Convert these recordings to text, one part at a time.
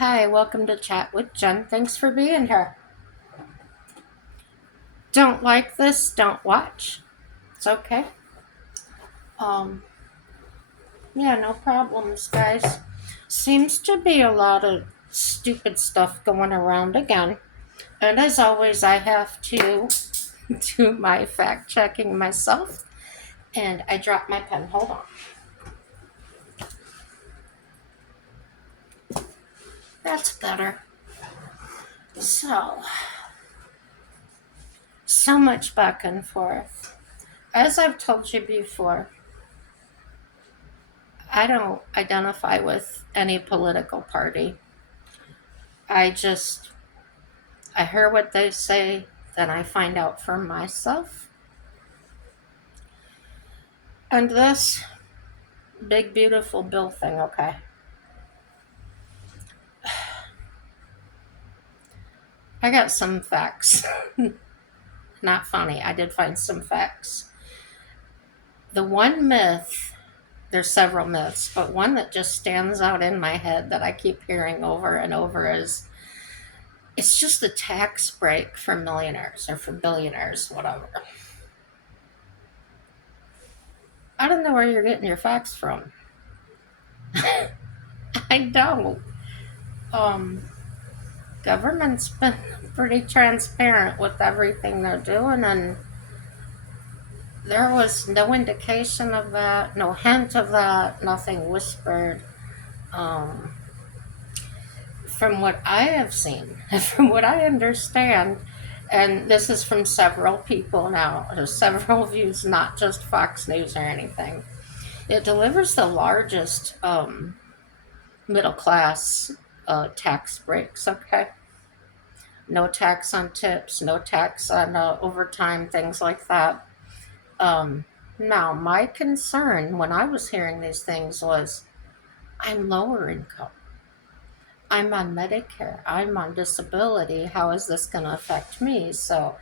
Hi, welcome to Chat with Jen. Thanks for being here. Don't like this, don't watch. It's okay. Um, yeah, no problems, guys. Seems to be a lot of stupid stuff going around again. And as always, I have to do my fact checking myself. And I dropped my pen. Hold on. That's better. So much back and forth. As I've told you before, I don't identify with any political party. I just I hear what they say, then I find out for myself. And this big beautiful bill thing, okay. I got some facts. Not funny. I did find some facts. The one myth, there's several myths, but one that just stands out in my head that I keep hearing over and over is it's just a tax break for millionaires or for billionaires, whatever. I don't know where you're getting your facts from. I don't. Um, Government's been pretty transparent with everything they're doing, and there was no indication of that, no hint of that, nothing whispered. Um, from what I have seen, from what I understand, and this is from several people now, there's several views, not just Fox News or anything. It delivers the largest middle class tax breaks, okay? No tax on tips, no tax on overtime, things like that. Now, my concern when I was hearing these things was I'm lower income. I'm on Medicare. I'm on disability. How is this going to affect me? So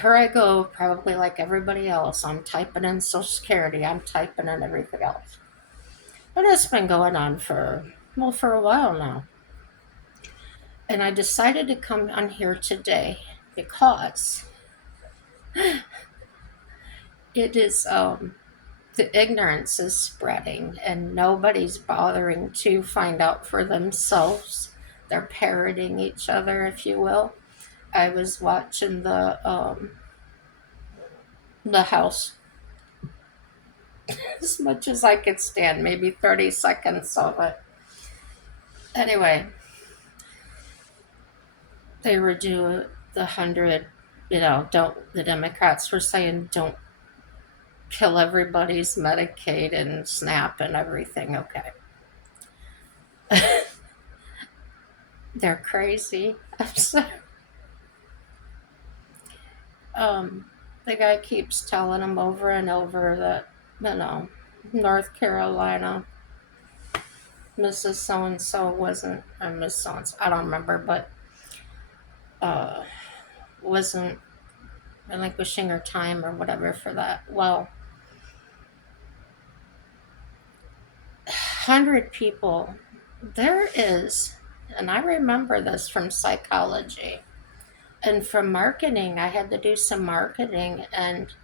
here I go, probably like everybody else. I'm typing in Social Security. I'm typing in everything else. And it's been going on for a while now. And I decided to come on here today because it is the ignorance is spreading and nobody's bothering to find out for themselves. They're parroting each other, if you will. I was watching the house as much as I could stand, maybe 30 seconds of it. Anyway, they were doing the 100, don't, the Democrats were saying don't kill everybody's Medicaid and SNAP and everything. Okay. They're crazy. I'm sorry. um, the guy keeps telling him over and over that, North Carolina, Mrs. So and so wasn't, or Miss So and so, I don't remember, but uh, wasn't relinquishing her time or whatever for that. Well, 100 people, there is, and I remember this from psychology and from marketing. I had to do some marketing, and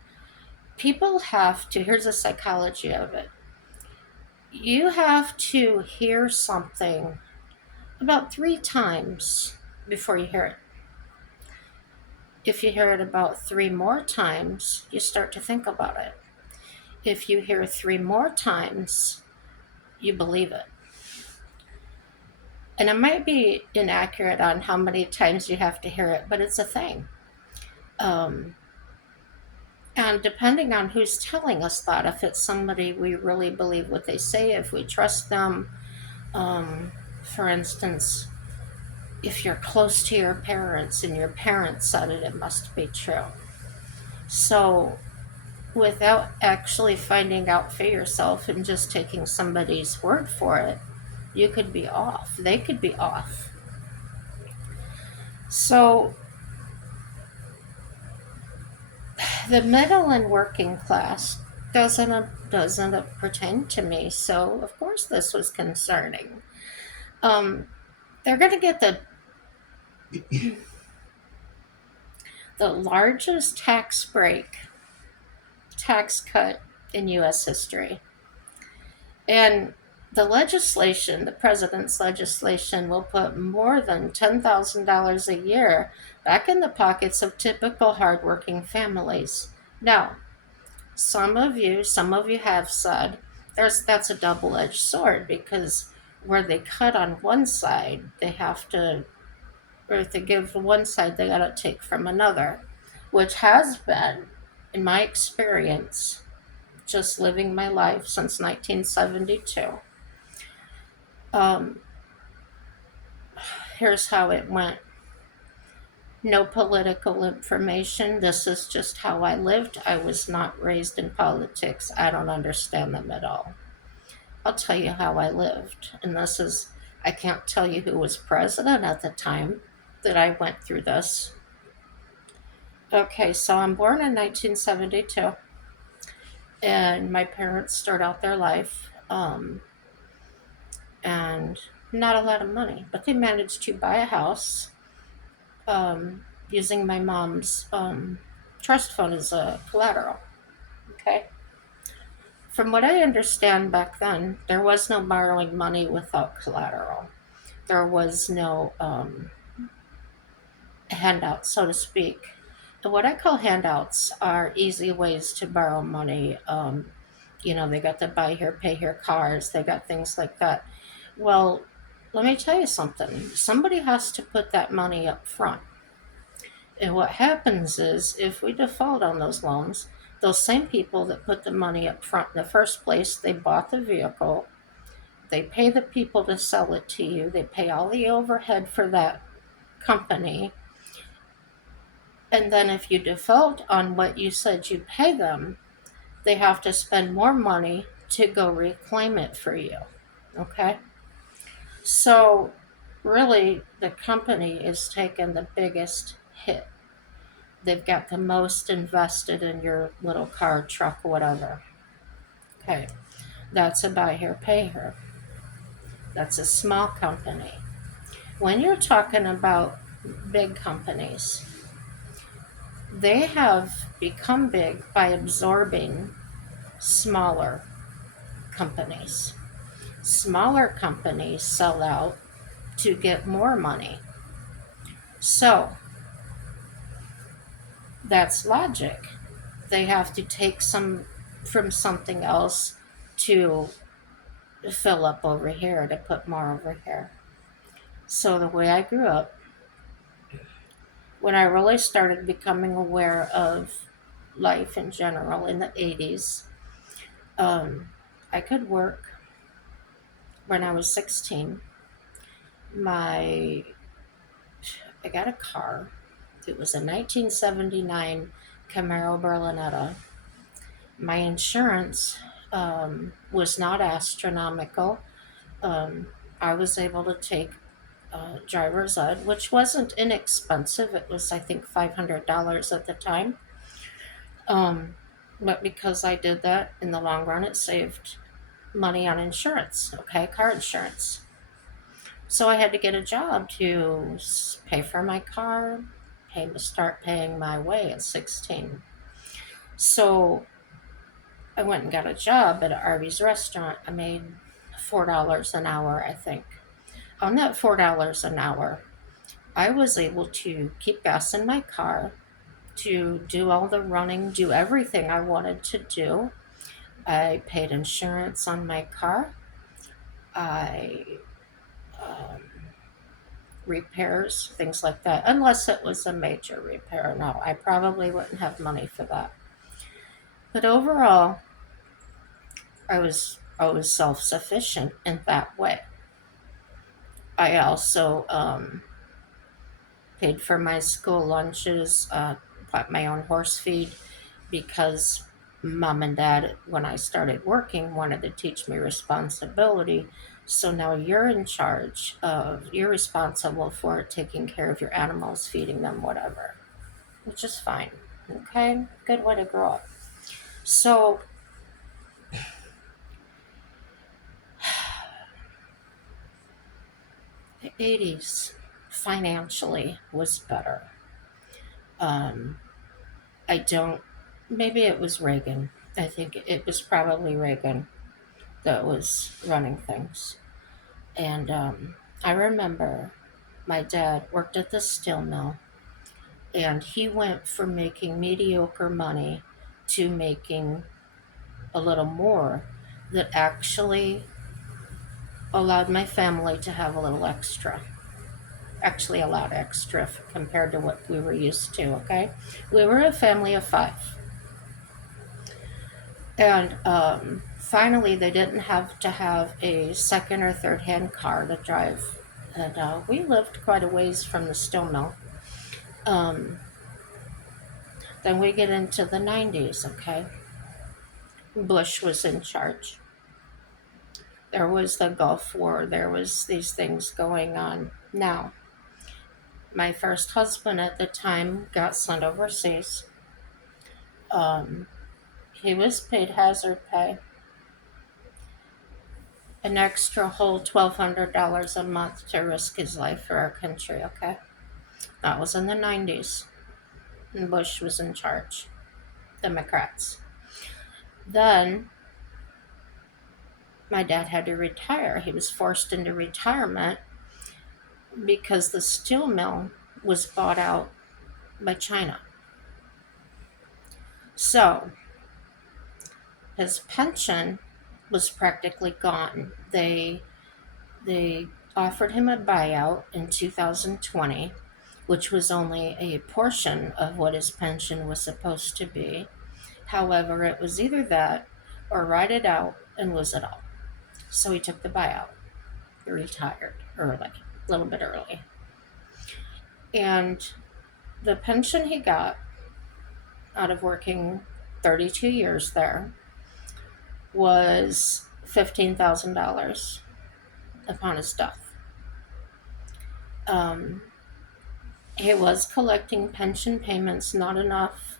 people have to, here's the psychology of it. You have to hear something about 3 times before you hear it. If you hear it about 3 more times, you start to think about it. If you hear 3 more times, you believe it. And it might be inaccurate on how many times you have to hear it, but it's a thing. Um, and depending on who's telling us that, if it's somebody we really believe what they say, if we trust them, for instance, if you're close to your parents and your parents said it, it must be true. So, without actually finding out for yourself and just taking somebody's word for it, you could be off. They could be off. So, the middle and working class doesn't pertain to me. So, of course, this was concerning. Um, They're going to get the largest tax cut in U.S. history. And the president's legislation, will put more than $10,000 a year back in the pockets of typical hardworking families. Now, some of you have said that's a double-edged sword, because where they cut on one side, they have to, or if they give one side, they got to take from another, which has been, in my experience, just living my life since 1972. Um, Here's how it went. No political information. This is just how I lived. I was not raised in politics. I don't understand them at all. I'll tell you how I lived. And I can't tell you who was president at the time that I went through this. Okay, so I'm born in 1972, and my parents start out their life, and not a lot of money, but they managed to buy a house, using my mom's trust fund as a collateral. Okay. From what I understand back then, there was no borrowing money without collateral. There was no handout, so to speak. And what I call handouts are easy ways to borrow money. They got the buy here, pay here cars, they got things like that. Well, let me tell you something. Somebody has to put that money up front. And what happens is, if we default on those loans, those same people that put the money up front in the first place, they bought the vehicle, they pay the people to sell it to you, they pay all the overhead for that company. And then if you default on what you said you pay them, they have to spend more money to go reclaim it for you. Okay? So, really, the company is taking the biggest hit. They've got the most invested in your little car, truck, whatever. Okay, that's a buy here, pay here. That's a small company. When you're talking about big companies, they have become big by absorbing smaller companies. Smaller companies sell out to get more money. So that's logic. They have to take some from something else to fill up over here, to put more over here. So the way I grew up, when I really started becoming aware of life in general in the 80s, I could work. When I was 16, my I got a car. It was a 1979 Camaro Berlinetta. My insurance was not astronomical. I was able to take driver's ed, which wasn't inexpensive. It was, I think, $500 at the time. Um, but because I did that, in the long run, it saved money on insurance, okay, car insurance. So I had to get a job to pay for my car, start paying my way at 16. So I went and got a job at Arby's restaurant. I made $4 an hour, I think. On that $4 an hour, I was able to keep gas in my car, to do all the running, do everything I wanted to do. I paid insurance on my car. I um, repairs, things like that. Unless it was a major repair, no, I probably wouldn't have money for that. But overall, I was self sufficient in that way. I also paid for my school lunches, bought my own horse feed, because mom and dad, when I started working, wanted to teach me responsibility. So now you're responsible for taking care of your animals, feeding them, whatever, which is fine. Okay, good way to grow up. So, The 80s financially was better. Um, I don't, maybe it was Reagan. I think it was probably Reagan that was running things. And I remember my dad worked at the steel mill, and he went from making mediocre money to making a little more that actually allowed my family to have a little extra. Actually, a lot extra compared to what we were used to, okay? We were a family of five. And finally, they didn't have to have a second or third hand car to drive. And we lived quite a ways from the steel mill. Um, then we get into the 90s, okay? Bush was in charge. There was the Gulf War. There was these things going on. Now, my first husband at the time got sent overseas. Um, he was paid hazard pay, an extra whole $1,200 a month to risk his life for our country, okay? That was in the 90s, and Bush was in charge, Democrats. Then my dad had to retire. He was forced into retirement because the steel mill was bought out by China. So his pension was practically gone. They offered him a buyout in 2020, which was only a portion of what his pension was supposed to be. However, it was either that or ride it out and lose it all. So he took the buyout. He retired early, a little bit early. And the pension he got out of working 32 years there was $15,000 upon his death. Um, he was collecting pension payments, not enough.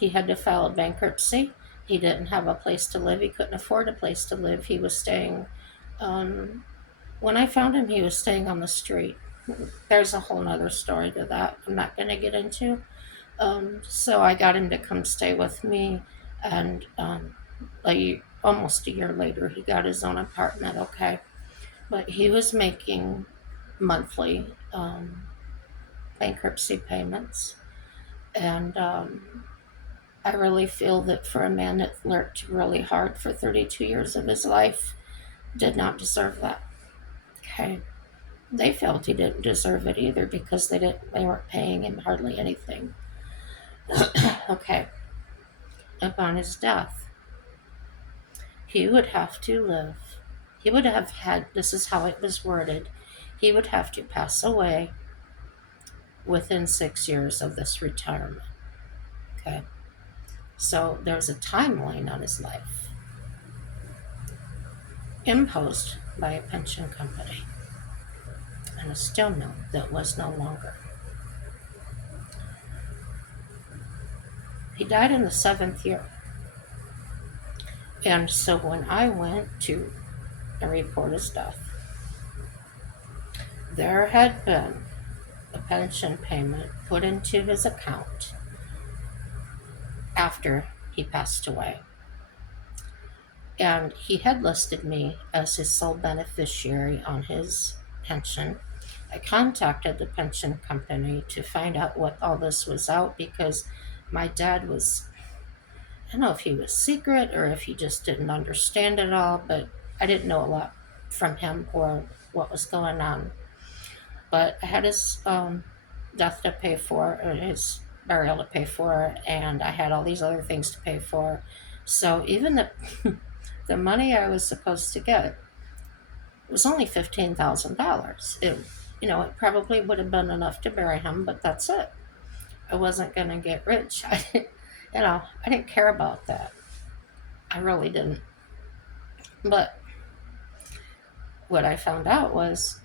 He had to file a bankruptcy. He didn't have a place to live. He couldn't afford a place to live. He was staying, um, when I found him, he was staying on the street. There's a whole nother story to that I'm not going to get into. So I got him to come stay with me, and almost a year later, he got his own apartment, okay? But he was making monthly bankruptcy payments. And I really feel that for a man that worked really hard for 32 years of his life, did not deserve that. Okay. They felt he didn't deserve it either because they weren't paying him hardly anything. Okay. Upon his death, he would have to live. He would have had, this is how it was worded, he would have to pass away within 6 years of this retirement. Okay. So there's a timeline on his life imposed by a pension company and a steel mill that was no longer. He died in the 7th year. And so when I went to report his death, there had been a pension payment put into his account after he passed away. And he had listed me as his sole beneficiary on his pension. I contacted the pension company to find out what all this was out because my dad was, I don't know if he was secret or if he just didn't understand it all, but I didn't know a lot from him or what was going on. But I had his death to pay for, or his burial to pay for, and I had all these other things to pay for. So even the money I was supposed to get was only $15,000. It probably would have been enough to bury him, but that's it. I wasn't going to get rich. I didn't care about that. I really didn't. But what I found out was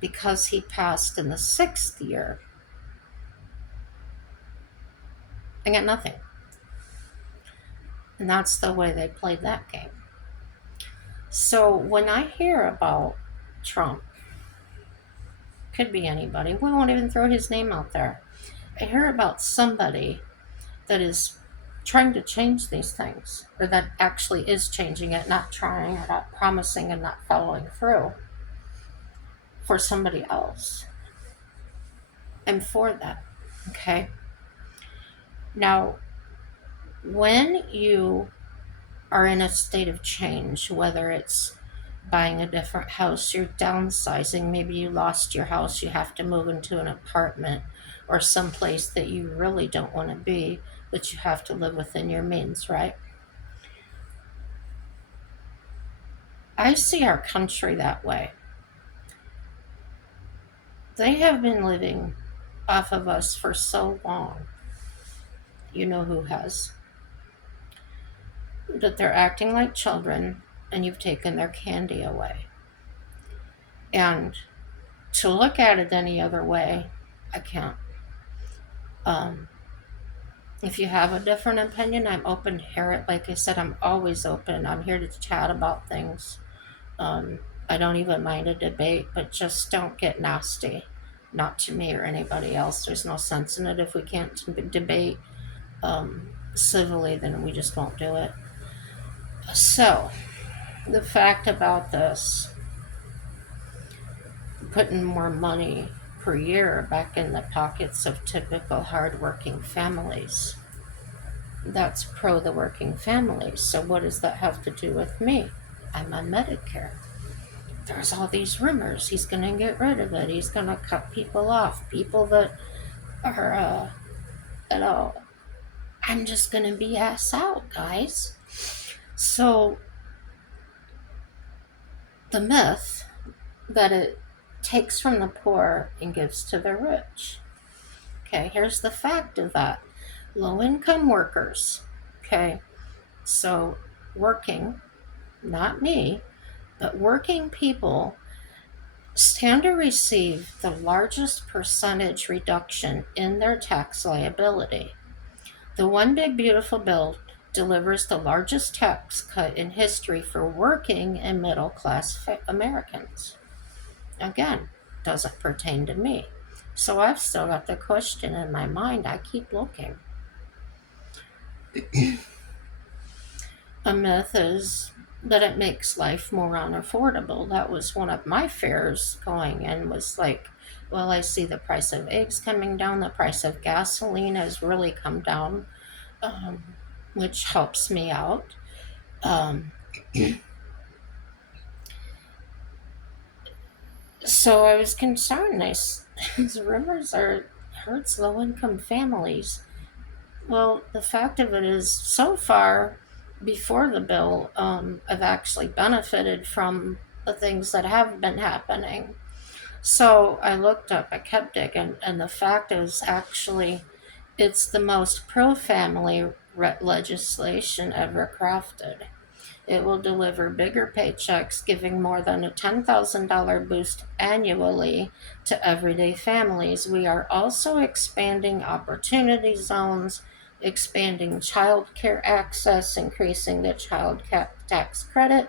because he passed in the 6th year, I got nothing. And that's the way they played that game. So when I hear about Trump. Could be anybody. We won't even throw his name out there. I hear about somebody that is trying to change these things, or that actually is changing it, not trying or not promising and not following through for somebody else. I'm for that. Okay. Now, when you are in a state of change, whether it's buying a different house, you're downsizing, maybe you lost your house, you have to move into an apartment or someplace that you really don't want to be, but you have to live within your means, right? I see our country that way. They have been living off of us for so long. You know who has. That they're acting like children and you've taken their candy away. And to look at it any other way, I can't. Um, if you have a different opinion, I'm open to hear it. Like I said, I'm always open. I'm here to chat about things. Um, I don't even mind a debate, but just don't get nasty. Not to me or anybody else. There's no sense in it. If we can't debate civilly, then we just won't do it. So, the fact about this, putting more money per year back in the pockets of typical hardworking families, that's pro the working families. So, what does that have to do with me? I'm on Medicare. There's all these rumors. He's going to get rid of it. He's going to cut people off. People that are, you know, I'm just going to be ass out, guys. So, the myth that it takes from the poor and gives to the rich. Okay, here's the fact of that. Low income workers, okay, so working, not me, but working people stand to receive the largest percentage reduction in their tax liability. The One Big Beautiful Bill delivers the largest tax cut in history for working and middle class Americans. Again, doesn't pertain to me. So I've still got the question in my mind. I keep looking. A myth is that it makes life more unaffordable. That was one of my fears going in, was like, well, I see the price of eggs coming down, the price of gasoline has really come down, um, which helps me out. Um, so I was concerned. These rumors are hurts low income families. Well, the fact of it is, so far, before the bill, I've actually benefited from the things that have been happening. So I looked up, I kept digging, and the fact is actually it's the most pro family legislation ever crafted. It will deliver bigger paychecks, giving more than a $10,000 boost annually to everyday families. We are also expanding opportunity zones, expanding child care access, increasing the child tax credit,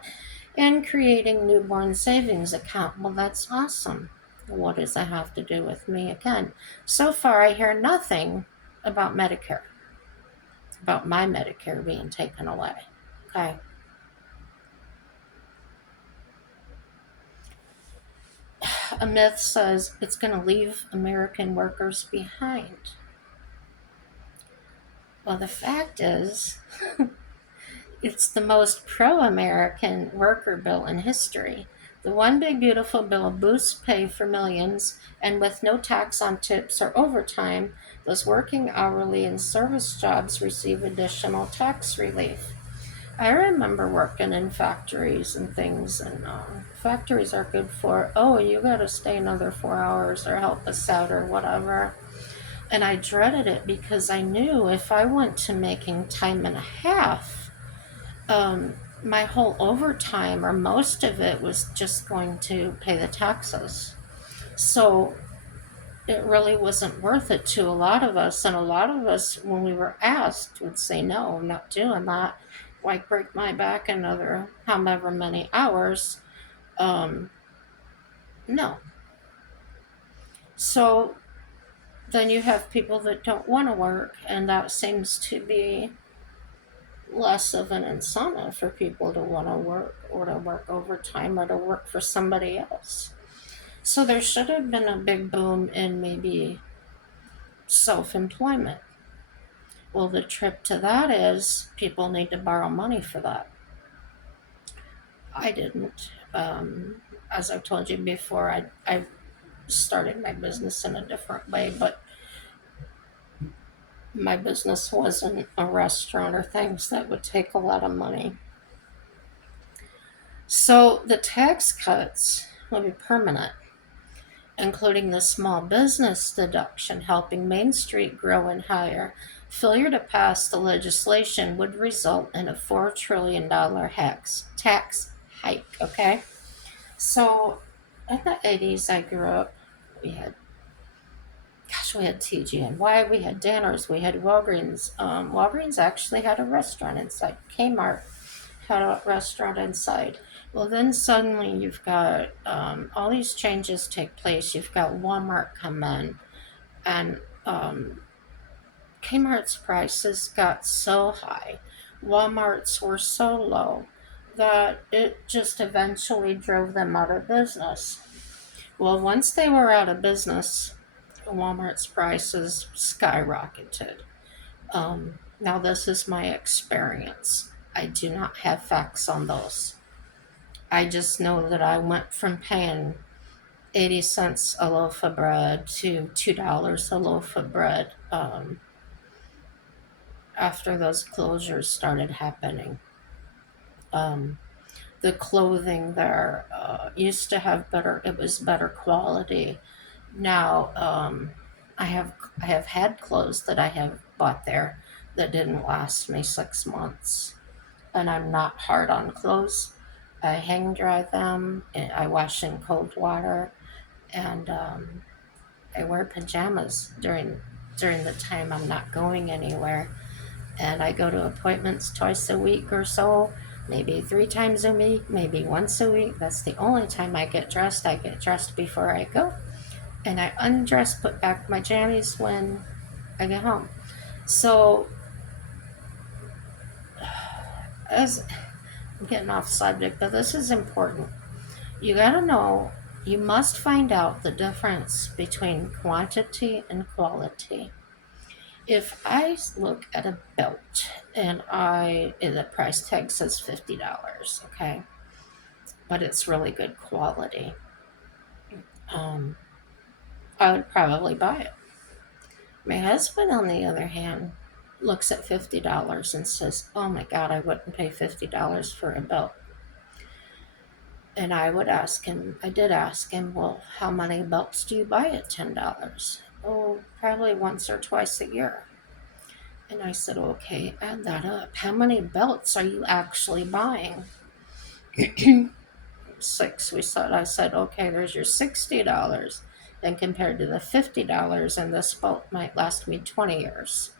and creating newborn savings account. Well, that's awesome. What does that have to do with me again? So far, I hear nothing about Medicare, about my Medicare being taken away. Okay. A myth says it's going to leave American workers behind. Well, the fact is, it's the most pro American worker bill in history. The One Big Beautiful Bill boosts pay for millions, and with no tax on tips or overtime, those working hourly and service jobs receive additional tax relief. I remember working in factories and things, and factories are good for, oh, you got to stay another 4 hours or help us out or whatever. And I dreaded it because I knew if I went to making time and a half, my whole overtime or most of it was just going to pay the taxes. So it really wasn't worth it to a lot of us. And a lot of us, when we were asked, would say, no, I'm not doing that. Why break my back another however many hours? Um, No. So then you have people that don't want to work, and that seems to be less of an incentive for people to want to work or to work overtime or to work for somebody else. So there should have been a big boom in maybe self employment. Well, the trip to that is people need to borrow money for that. I didn't. As I've told you before, I started my business in a different way, but my business wasn't a restaurant or things that would take a lot of money. So the tax cuts will be permanent, including the small business deduction, helping Main Street grow and hire. Failure to pass the legislation would result in a $4 trillion tax hike. Okay, so in the 80s, I grew up. We had, gosh, we had TGNY, we had Danners, we had Walgreens. Walgreens actually had a restaurant inside. Kmart had a restaurant inside. Well, then suddenly you've got all these changes take place. You've got Walmart come in, and Kmart's prices got so high, Walmart's were so low that it just eventually drove them out of business. Well, once they were out of business, Walmart's prices skyrocketed. Now, this is my experience. I do not have facts on those. I just know that I went from paying 80 cents a loaf of bread to $2 a loaf of bread after those closures started happening. Um, the clothing there used to have better, it was better quality. Now, I have had clothes that I have bought there that didn't last me 6 months, and I'm not hard on clothes. I hang dry them, and I wash in cold water, and I wear pajamas during the time I'm not going anywhere. And I go to appointments twice a week or so, maybe 3 times a week, maybe once a week. That's the only time I get dressed. I get dressed before I go, and I undress, put back my jammies when I get home. So, as I'm getting off subject, but this is important. You gotta know, you must find out the difference between quantity and quality. If I look at a belt and the price tag says $50, okay, but it's really good quality, um, I would probably buy it. My husband, on the other hand, looks at $50 and says, "Oh my God, I wouldn't pay $50 for a belt." And I would ask him, I did ask him, "Well, how many belts do you buy at $10?" "Oh, probably once or twice a year." And I said, "Okay, add that up. How many belts are you actually buying?" Six. We said, I said, "Okay, there's your $60. Then compared to the $50, and this belt might last me 20 years.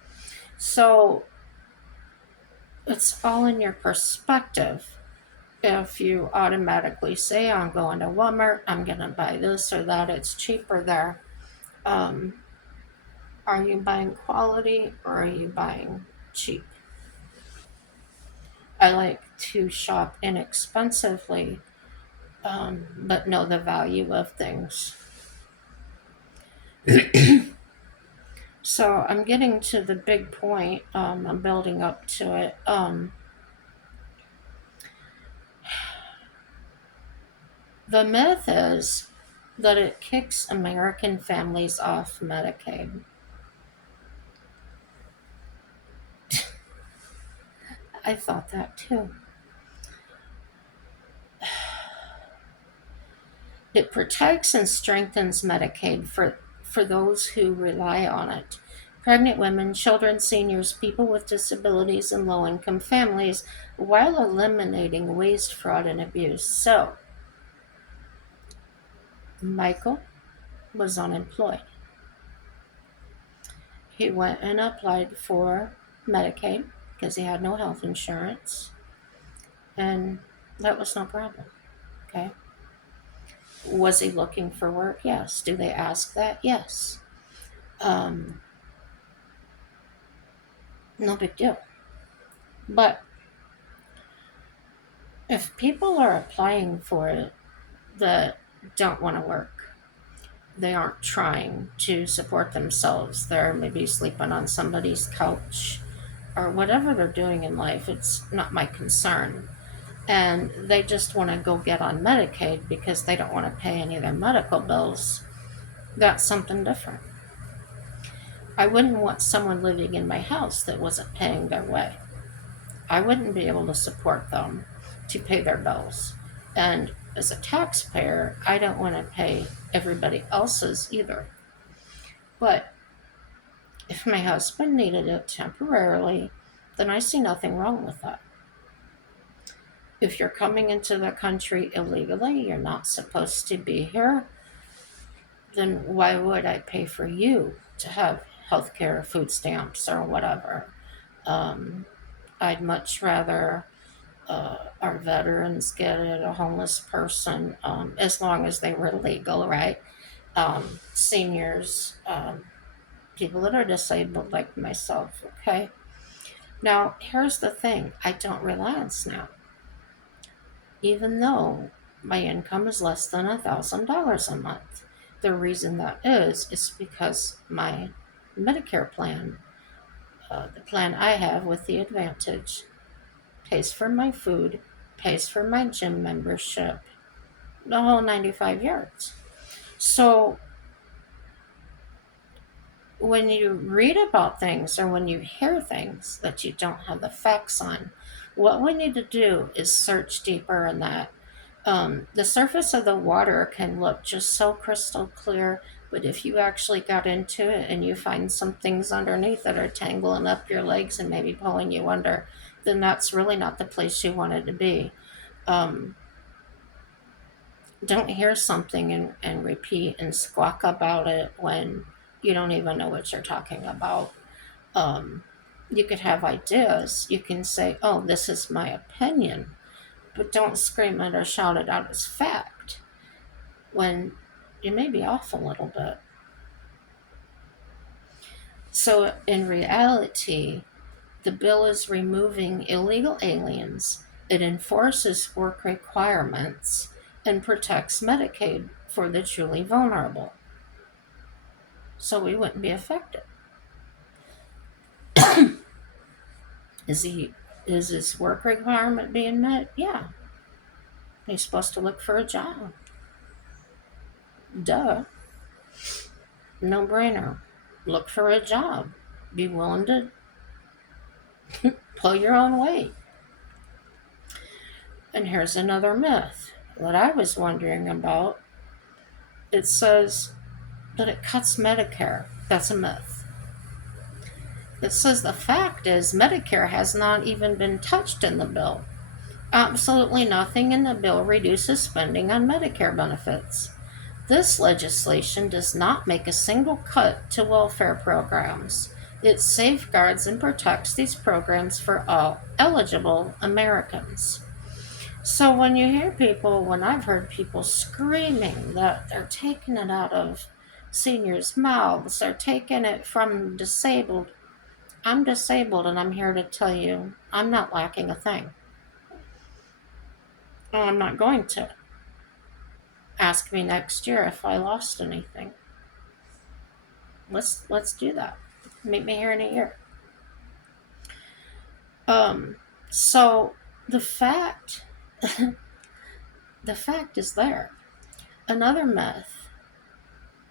So it's all in your perspective. If you automatically say, "I'm going to Walmart, I'm going to buy this or that, it's cheaper there," um, are you buying quality or are you buying cheap? I like to shop inexpensively, but know the value of things. So I'm getting to the big point. I'm building up to it. The myth is that it kicks American families off Medicaid. I thought that too. It protects and strengthens Medicaid for those who rely on it. Pregnant women, children, seniors, people with disabilities, and low income families, while eliminating waste, fraud, and abuse. So, Michael was unemployed. He went and applied for Medicaid because he had no health insurance, and that was no problem. Okay. Was he looking for work? Yes. Do they ask that? Yes. Um, no big deal. But if people are applying for it that don't want to work, they aren't trying to support themselves, they're maybe sleeping on somebody's couch or whatever they're doing in life, it's not my concern. And they just want to go get on Medicaid because they don't want to pay any of their medical bills. That's something different. I wouldn't want someone living in my house that wasn't paying their way. I wouldn't be able to support them to pay their bills. And as a taxpayer, I don't want to pay everybody else's either. But if my husband needed it temporarily, then I see nothing wrong with that. If you're coming into the country illegally, you're not supposed to be here, then why would I pay for you to have health care, food stamps, or whatever? Um, I'd much rather our veterans get it, a homeless person, as long as they were legal, right? Seniors, people that are disabled like myself, okay? Now, here's the thing, I don't rely on SNAP, even though my income is less than $1,000 a month. The reason that is because my Medicare plan, the plan I have with the Advantage, pays for my food, pays for my gym membership, the whole 95 yards. So when you read about things or when you hear things that you don't have the facts on, what we need to do is search deeper in that. The surface of the water can look just so crystal clear, but if you actually got into it and you find some things underneath that are tangling up your legs and maybe pulling you under, then that's really not the place you wanted to be. Um, don't hear something and repeat and squawk about it when you don't even know what you're talking about. Um, you could have ideas. You can say, oh, this is my opinion, but don't scream it or shout it out as fact when you may be off a little bit. So, in reality, the bill is removing illegal aliens, it enforces work requirements, and protects Medicaid for the truly vulnerable. So we wouldn't be affected. Is he is his work requirement being met? Yeah. He's supposed to look for a job. Duh. No brainer. Look for a job. Be willing to pull your own weight. And here's another myth that I was wondering about. It says that it cuts Medicare. That's a myth. It says the fact is Medicare has not even been touched in the bill. Absolutely nothing in the bill reduces spending on Medicare benefits. This legislation does not make a single cut to welfare programs. It safeguards and protects these programs for all eligible Americans. So when I've heard people screaming that they're taking it out of seniors' mouths, they're taking it from disabled. I'm disabled and I'm here to tell you I'm not lacking a thing. Oh, I'm not going to. Ask me next year if I lost anything. Let's do that. Meet me here in a year. Um so the fact the fact is there. Another myth.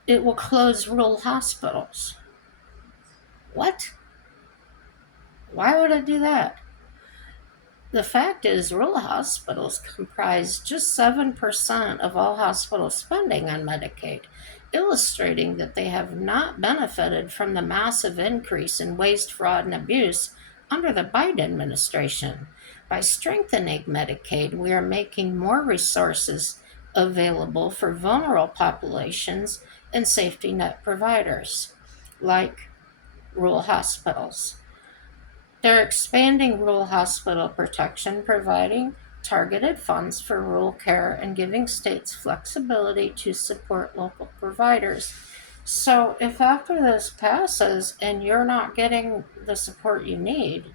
It will close rural hospitals. What? Why would it do that? The fact is, rural hospitals comprise just 7% of all hospital spending on Medicaid, illustrating that they have not benefited from the massive increase in waste, fraud, and abuse under the Biden administration. By strengthening Medicaid, we are making more resources available for vulnerable populations and safety net providers, like rural hospitals. They're expanding rural hospital protection, providing targeted funds for rural care and giving states flexibility to support local providers. So, if after this passes and you're not getting the support you need,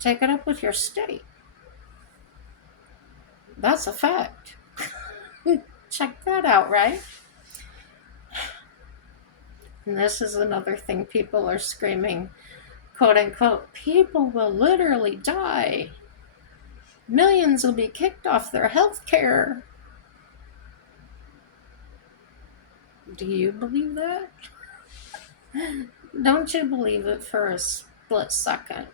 take it up with your state. That's a fact. Check that out, right? And this is another thing people are screaming, quote unquote, people will literally die. Millions will be kicked off their health care. Do you believe that? Don't you believe it for a split second?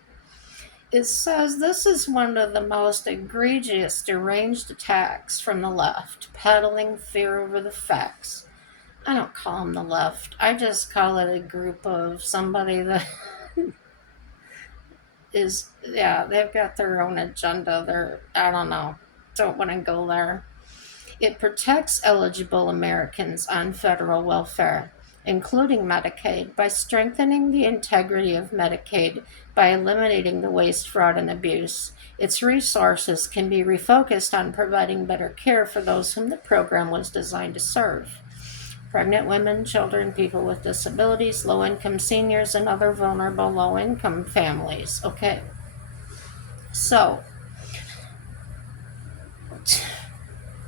It says this is one of the most egregious, deranged attacks from the left, peddling fear over the facts. I don't call them the left. I just call it a group of somebody that is, yeah, they've got their own agenda. I don't know. Don't want to go there. It protects eligible Americans on federal welfare, including Medicaid, by strengthening the integrity of Medicaid by eliminating the waste, fraud, and abuse. Its resources can be refocused on providing better care for those whom the program was designed to serve: pregnant women, children, people with disabilities, low income seniors, and other vulnerable low income families. Okay, so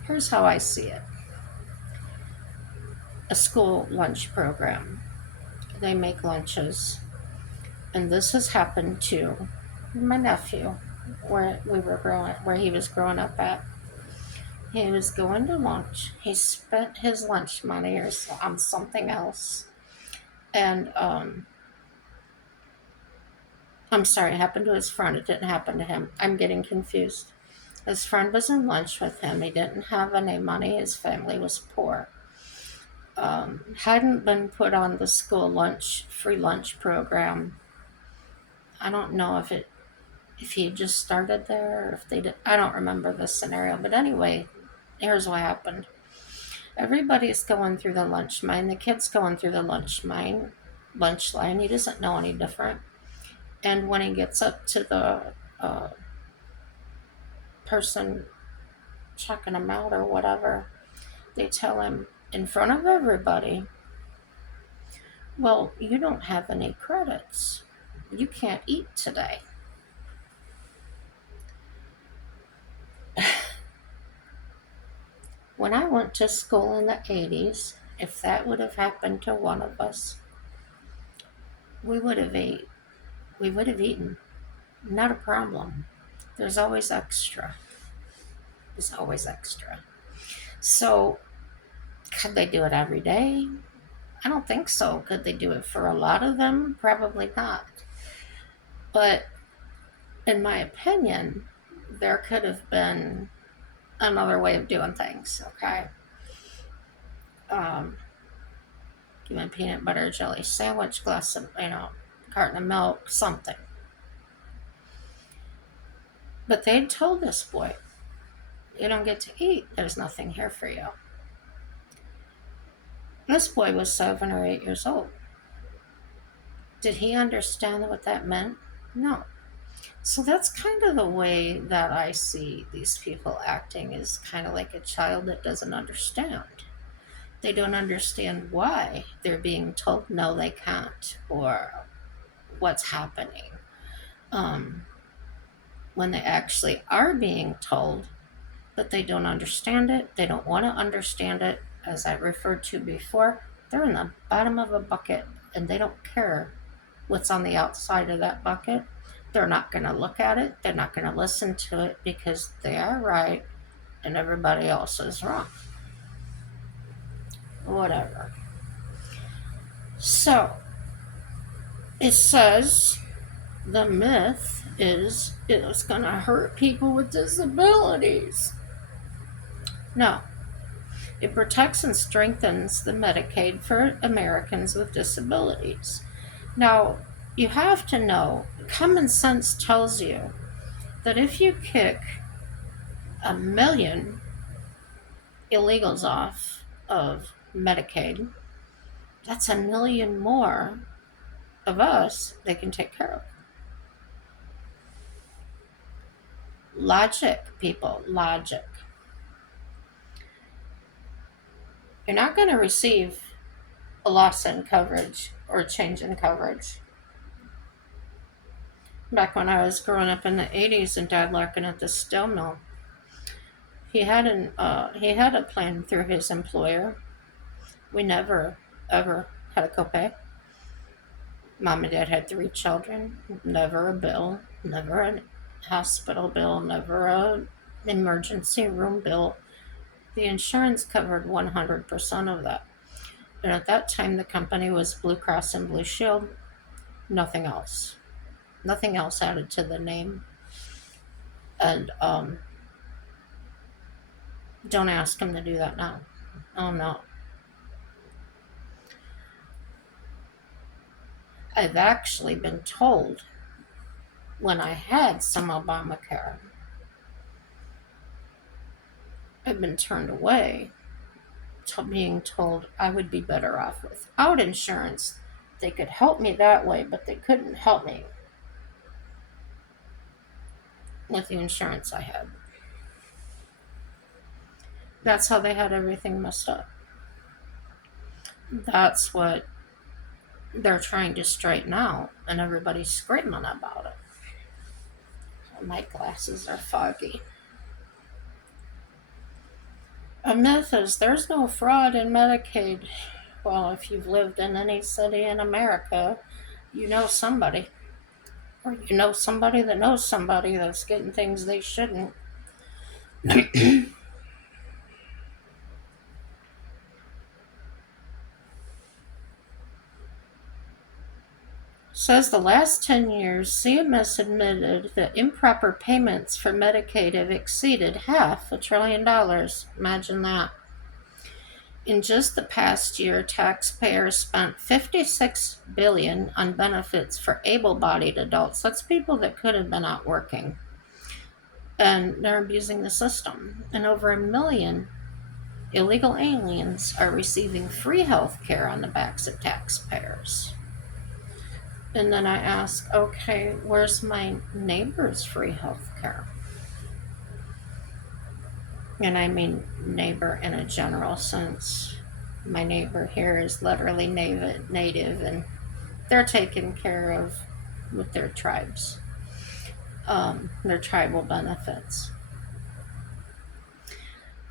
here's how I see it: a school lunch program. They make lunches, and this has happened to my nephew, where he was growing up at. He was going to lunch. He spent his lunch money on something else, and I'm sorry, it happened to his friend. It didn't happen to him. I'm getting confused. His friend was in lunch with him. He didn't have any money. His family was poor. Hadn't been put on the school free lunch program. I don't know if he just started there or if they did. I don't remember the scenario. But anyway, here's what happened. Everybody's going through the lunch line. The kid's going through the lunch line. He doesn't know any different. And when he gets up to the person checking him out or whatever, they tell him in front of everybody, well, you don't have any credits. You can't eat today. When I went to school in the 80s, if that would have happened to one of us, we would have eaten. Not a problem. There's always extra. There's always extra. So, could they do it every day? I don't think so. Could they do it for a lot of them? Probably not. But in my opinion, there could have been another way of doing things, okay? Give me a peanut butter jelly sandwich, glass of, carton of milk, something. But they told this boy, you don't get to eat. There's nothing here for you. This boy was 7 or 8 years old. Did he understand what that meant? No. So that's kind of the way that I see these people acting, is kind of like a child that doesn't understand. They don't understand why they're being told no, they can't, or what's happening. When they actually are being told, but they don't understand it, they don't want to understand it. As I referred to before, they're in the bottom of a bucket and they don't care what's on the outside of that bucket. They're not going to look at it, they're not going to listen to it, because they are right and everybody else is wrong. Whatever. So, it says the myth is it's going to hurt people with disabilities. No. It protects and strengthens the Medicaid for Americans with disabilities. Now, you have to know, common sense tells you that if you kick 1 million illegals off of Medicaid, that's 1 million more of us they can take care of. Logic, people, logic. You're not going to receive a loss in coverage or a change in coverage. Back when I was growing up in the 80s and Dad working at the steel mill, he had a plan through his employer. We never ever had a copay. Mom and Dad had 3 children. Never a bill. Never a hospital bill. Never a emergency room bill. The insurance covered 100% of that. And at that time, the company was Blue Cross and Blue Shield. Nothing else. Nothing else added to the name. And don't ask him to do that now. Oh no. I've actually been told when I had some Obamacare, I've been turned away to being told I would be better off without insurance. They could help me that way, but they couldn't help me with the insurance I had. That's how they had everything messed up. That's what they're trying to straighten out, and everybody's screaming about it. My glasses are foggy. A myth is there's no fraud in Medicaid. Well, if you've lived in any city in America, you know somebody. Or you know somebody that knows somebody that's getting things they shouldn't. Says the last 10 years, CMS admitted that improper payments for Medicaid have exceeded $500 billion. Imagine that. In just the past year, taxpayers spent $56 billion on benefits for able-bodied adults. That's people that could have been out working. And they're abusing the system. And over 1 million illegal aliens are receiving free health care on the backs of taxpayers. And then I ask, okay, where's my neighbor's free health care? And I mean neighbor in a general sense. My neighbor here is literally native and they're taken care of with their tribes, their tribal benefits.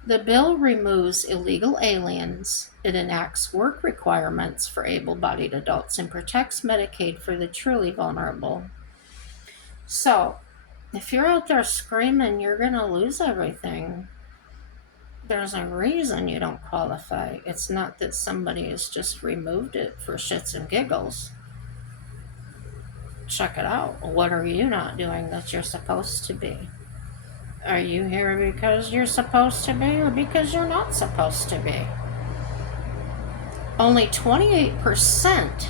The bill removes illegal aliens, it enacts work requirements for able-bodied adults, and protects Medicaid for the truly vulnerable. So, if you're out there screaming you're going to lose everything, there's a reason you don't qualify. It's not that somebody has just removed it for shits and giggles. Check it out. What are you not doing that you're supposed to be? Are you here because you're supposed to be or because you're not supposed to be? Only 28%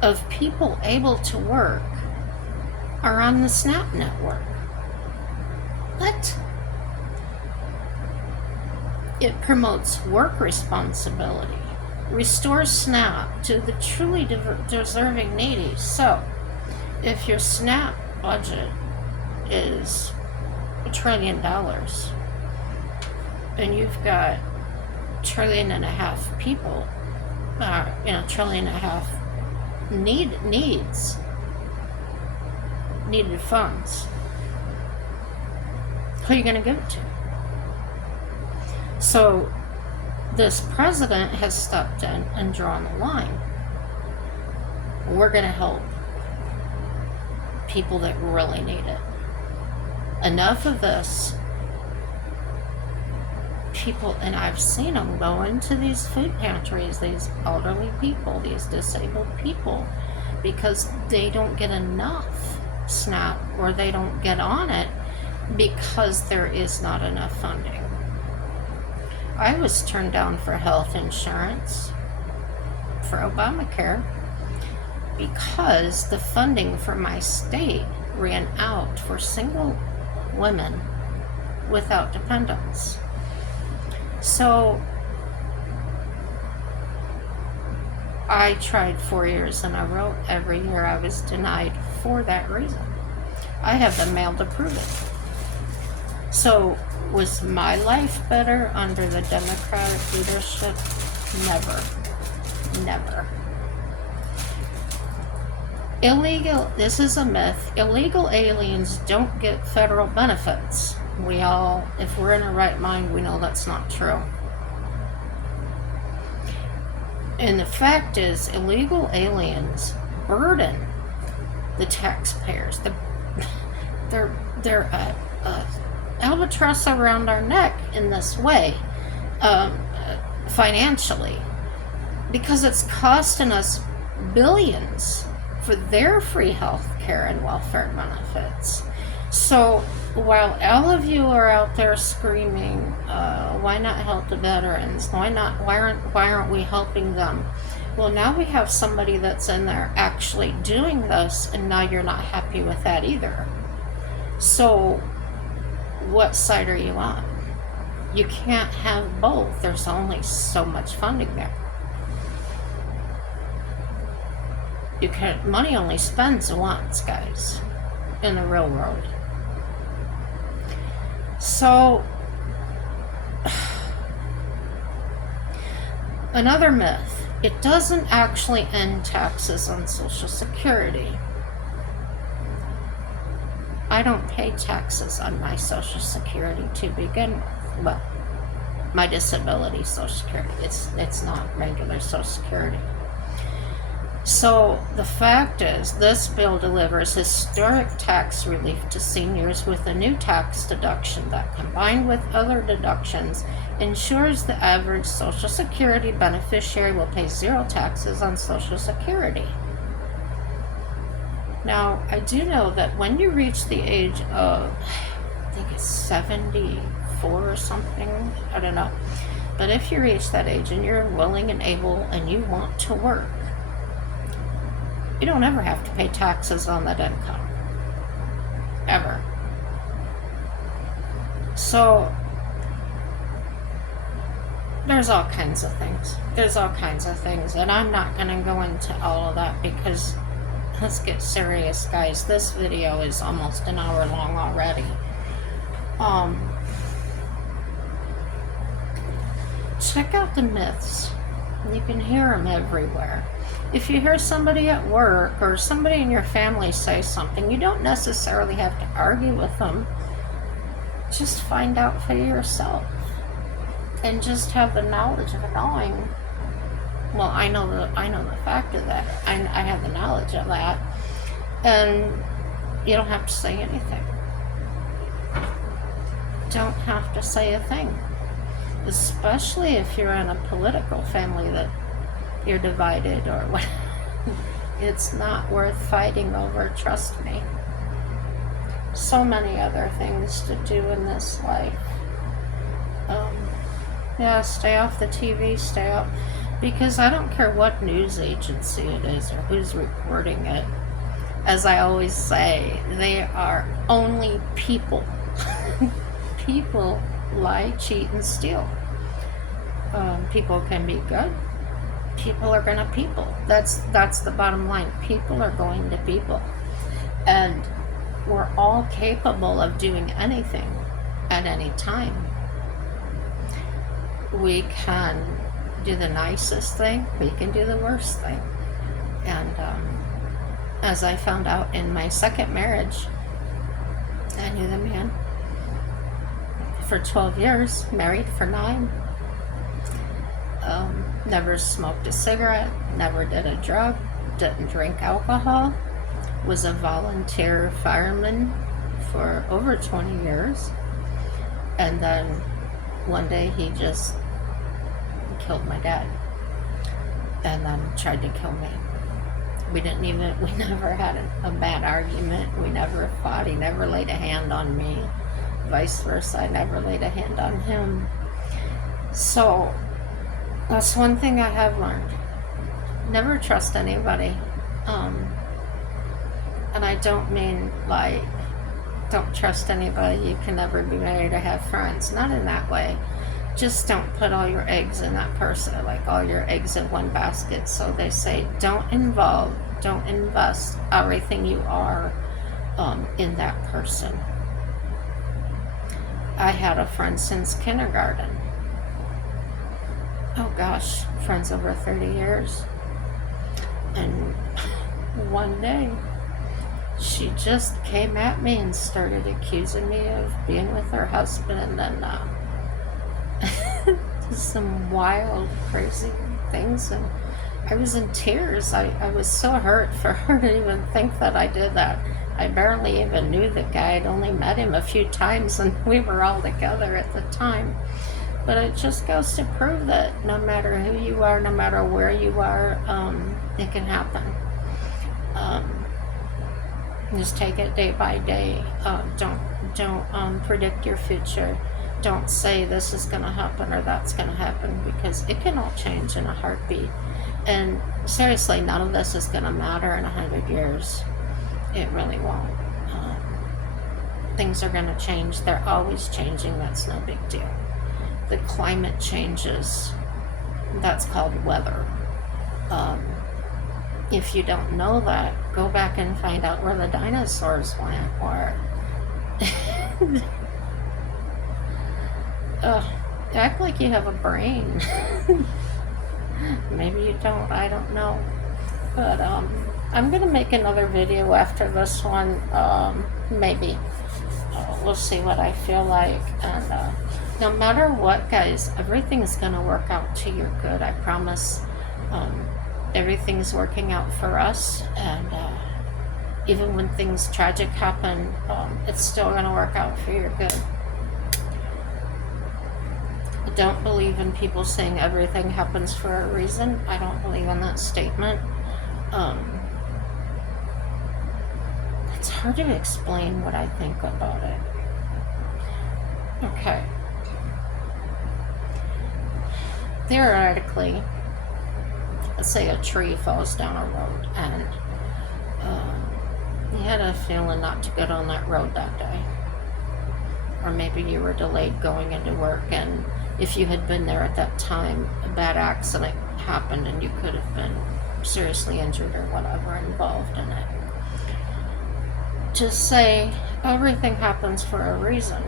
of people able to work are on the SNAP network. What? It promotes work responsibility, restores SNAP to the truly deserving needy. So, if your SNAP budget is $1 trillion and you've got $1.5 trillion people, $1.5 trillion needed funds, who are you going to give it to? So this president has stepped in and drawn the line. We're going to help people that really need it. Enough of this. People, and I've seen them go into these food pantries, these elderly people, these disabled people, because they don't get enough SNAP or they don't get on it because there is not enough funding. I was turned down for health insurance for Obamacare because the funding for my state ran out for single women without dependents. So I tried 4 years in a row. Every year I was denied for that reason. I have the mail to prove it. So, was my life better under the Democratic leadership? Never. Never. This is a myth. Illegal aliens don't get federal benefits. We all, if we're in our right mind, we know that's not true. And the fact is, illegal aliens burden the taxpayers. They're albatross around our neck in this way, financially, because it's costing us billions for their free health care and welfare benefits. So while all of you are out there screaming, why not help the veterans? Why aren't we helping them? Well, now we have somebody that's in there actually doing this, and now you're not happy with that either. So what side are you on? You can't have both. There's only so much funding there. Money only spends once, guys, in the real world. So, another myth, it doesn't actually end taxes on Social Security. I don't pay taxes on my Social Security to begin with. Well, my disability Social Security, it's not regular Social Security. So the fact is, this bill delivers historic tax relief to seniors with a new tax deduction that, combined with other deductions, ensures the average Social Security beneficiary will pay zero taxes on Social Security. Now, I do know that when you reach the age of, I think it's 74 or something, I don't know, but if you reach that age and you're willing and able and you want to work, you don't ever have to pay taxes on that income. Ever. So, there's all kinds of things. And I'm not going to go into all of that because, let's get serious, guys. This video is almost an hour long already. Check out the myths. You can hear them everywhere. If you hear somebody at work or somebody in your family say something, you don't necessarily have to argue with them. Just find out for yourself. And just have the knowledge of knowing, well, I know the fact of that. I have the knowledge of that. And you don't have to say anything. Don't have to say a thing. Especially if you're in a political family that you're divided or what. It's not worth fighting over, trust me. So many other things to do in this life. Yeah, stay off the TV, stay off, because I don't care what news agency it is or who's reporting it. As I always say, they are only people. People lie, cheat, and steal. People can be good. People are going to people. That's the bottom line. People are going to people. And we're all capable of doing anything at any time. We can do the nicest thing. We can do the worst thing. And as I found out in my second marriage, I knew the man for 12 years, married for 9. Never smoked a cigarette, never did a drug, didn't drink alcohol, was a volunteer fireman for over 20 years, and then one day he just killed my dad, and then tried to kill me. We never had a bad argument, we never fought, he never laid a hand on me, vice versa, I never laid a hand on him. So, that's one thing I have learned. Never trust anybody. And I don't mean like, don't trust anybody, you can never be married or have friends. Not in that way. Just don't put all your eggs in that person, like all your eggs in one basket. So they say, don't invest everything you are in that person. I had a friend since kindergarten. Oh gosh, friends over 30 years. And one day, she just came at me and started accusing me of being with her husband and just some wild, crazy things. And I was in tears. I was so hurt for her to even think that I did that. I barely even knew the guy. I'd only met him a few times and we were all together at the time. But it just goes to prove that no matter who you are, no matter where you are, it can happen. Just take it day by day. Don't predict your future. Don't say this is going to happen or that's going to happen, because it can all change in a heartbeat. And seriously, none of this is going to matter in 100 years. It really won't. Things are going to change. They're always changing. That's no big deal. The climate changes. That's called weather. If you don't know that, go back and find out where the dinosaurs went, or act like you have a brain. Maybe you don't, I don't know. But I'm gonna make another video after this one. Maybe. We'll see what I feel like. And no matter what, guys, everything's gonna work out to your good, I promise. Everything's working out for us, and even when things tragic happen, it's still going to work out for your good. I don't believe in people saying everything happens for a reason. I don't believe in that statement. It's hard to explain what I think about it. Okay. Theoretically, let's say a tree falls down a road and you had a feeling not to get on that road that day. Or maybe you were delayed going into work, and if you had been there at that time, a bad accident happened and you could have been seriously injured or whatever involved in it. To say everything happens for a reason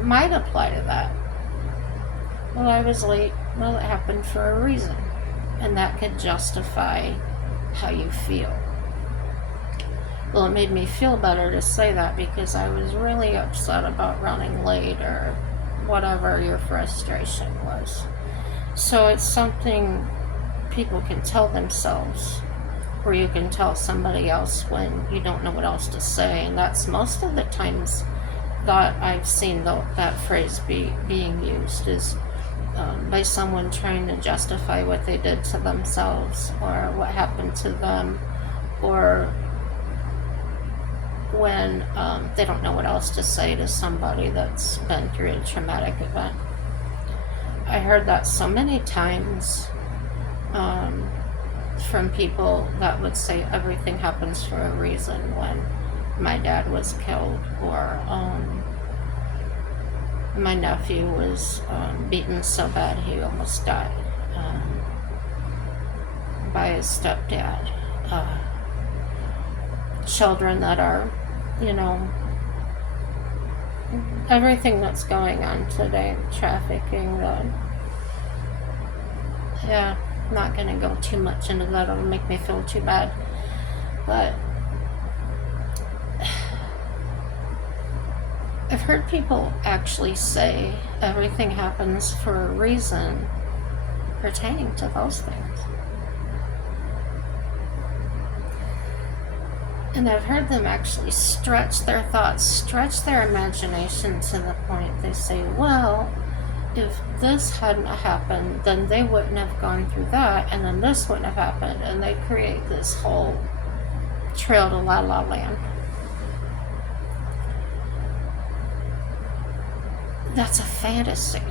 might apply to that. Well, I was late. Well, it happened for a reason. And that could justify how you feel. Well, it made me feel better to say that, because I was really upset about running late or whatever your frustration was. So it's something people can tell themselves, or you can tell somebody else when you don't know what else to say. And that's most of the times that I've seen that phrase being used is by someone trying to justify what they did to themselves or what happened to them, or when they don't know what else to say to somebody that's been through a traumatic event. I heard that so many times from people that would say everything happens for a reason, when my dad was killed, or my nephew was beaten so bad he almost died by his stepdad. Children that are, everything that's going on today, trafficking, not going to go too much into that. It'll make me feel too bad. But I've heard people actually say everything happens for a reason pertaining to those things. And I've heard them actually stretch their thoughts, stretch their imagination to the point they say, well, if this hadn't happened, then they wouldn't have gone through that, and then this wouldn't have happened. And they create this whole trail to La La Land. That's a fantasy.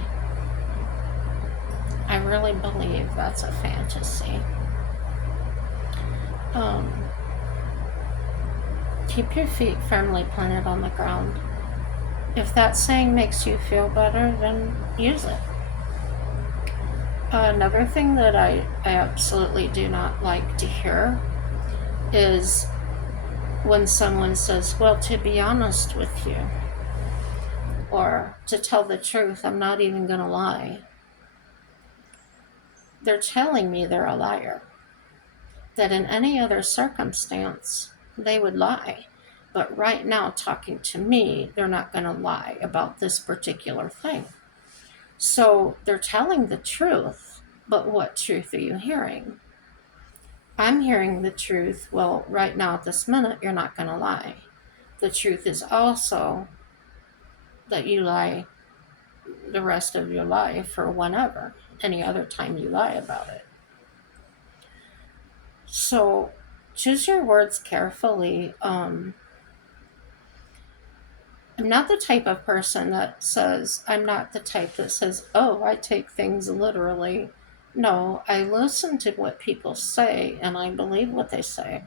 I really believe that's a fantasy. Keep your feet firmly planted on the ground. If that saying makes you feel better, then use it. Another thing that I absolutely do not like to hear is when someone says, well, to be honest with you, or to tell the truth, I'm not even going to lie. They're telling me they're a liar. That in any other circumstance, they would lie. But right now, talking to me, they're not going to lie about this particular thing. So they're telling the truth, but what truth are you hearing? I'm hearing the truth. Well, right now at this minute, you're not going to lie. The truth is also that you lie the rest of your life or whenever, any other time you lie about it. So choose your words carefully. I'm not the type of person that says, I'm not the type that says, oh, I take things literally. No, I listen to what people say and I believe what they say.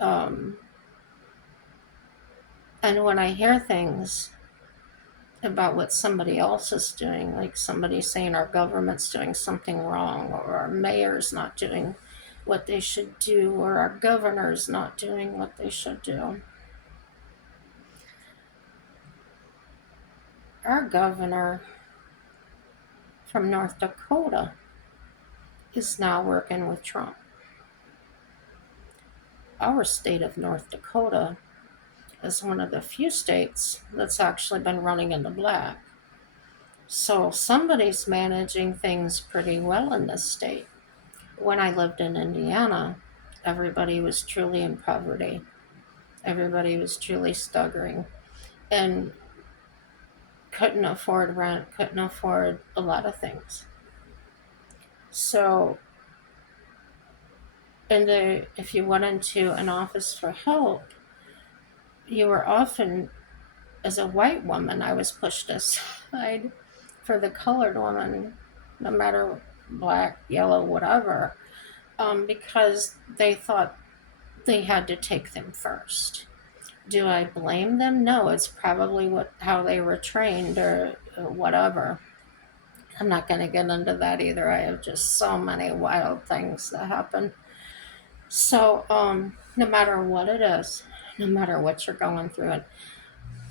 Um, and when I hear things about what somebody else is doing, like somebody saying our government's doing something wrong, or our mayor's not doing what they should do, or our governor's not doing what they should do. Our governor from North Dakota is now working with Trump. Our state of North Dakota is one of the few states that's actually been running in the black. So somebody's managing things pretty well in this state. When I lived in Indiana, everybody was truly in poverty. Everybody was truly staggering and couldn't afford rent, couldn't afford a lot of things. So, if you went into an office for help, you were often, as a white woman, I was pushed aside for the colored woman, no matter black, yellow, whatever, because they thought they had to take them first. Do I blame them? No, it's probably how they were trained or whatever. I'm not going to get into that either. I have just so many wild things that happen. So, no matter what it is, no matter what you're going through, and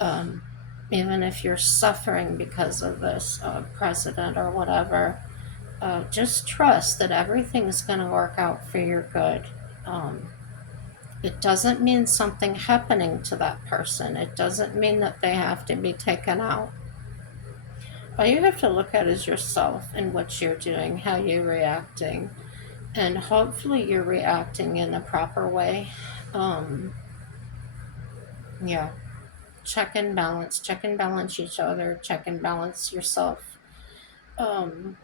um, even if you're suffering because of this president or whatever, just trust that everything's going to work out for your good. Um, it doesn't mean something happening to that person. It doesn't mean that they have to be taken out. All you have to look at is yourself and what you're doing, how you're reacting, and hopefully you're reacting in the proper way. Um, yeah, check and balance each other, check and balance yourself. Um,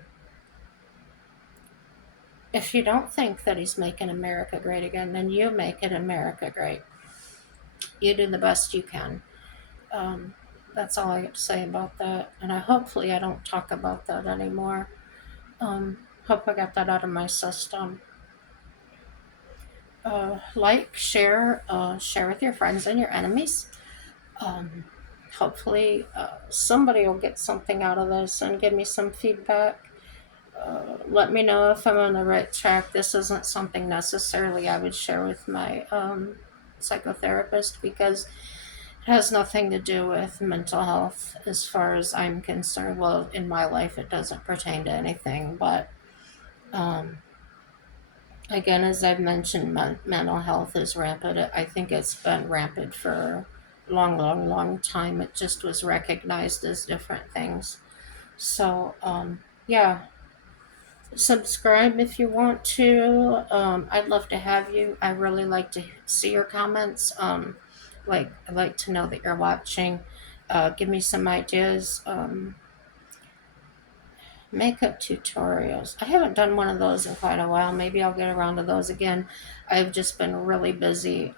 if you don't think that he's making America great again, then you make it America great. You do the best you can. Um, that's all I have to say about that. And hopefully I don't talk about that anymore. Hope I got that out of my system. Share with your friends and your enemies. Um, Hopefully, somebody will get something out of this and give me some feedback. Let me know if I'm on the right track. This isn't something necessarily I would share with my psychotherapist because it has nothing to do with mental health as far as I'm concerned. Well, in my life, it doesn't pertain to anything, but um, again, as I've mentioned, mental health is rampant. I think it's been rampant for a long, long, long time. It just was recognized as different things. So, yeah, subscribe if you want to. I'd love to have you. I really like to see your comments. I'd like to know that you're watching. Give me some ideas. Makeup tutorials. I haven't done one of those in quite a while. Maybe I'll get around to those again. I've just been really busy.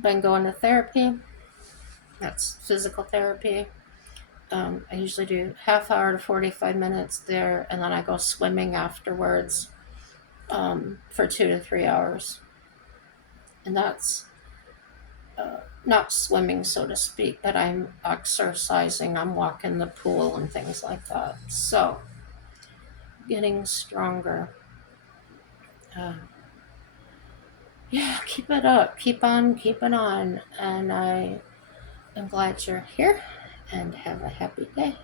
Been going to therapy. That's physical therapy. I usually do half hour to 45 minutes there, and then I go swimming afterwards for 2 to 3 hours. And that's not swimming, so to speak, but I'm exercising. I'm walking the pool and things like that. So, getting stronger. Uh, yeah, keep it up. Keep on keeping on. And I I'm glad you're here and have a happy day.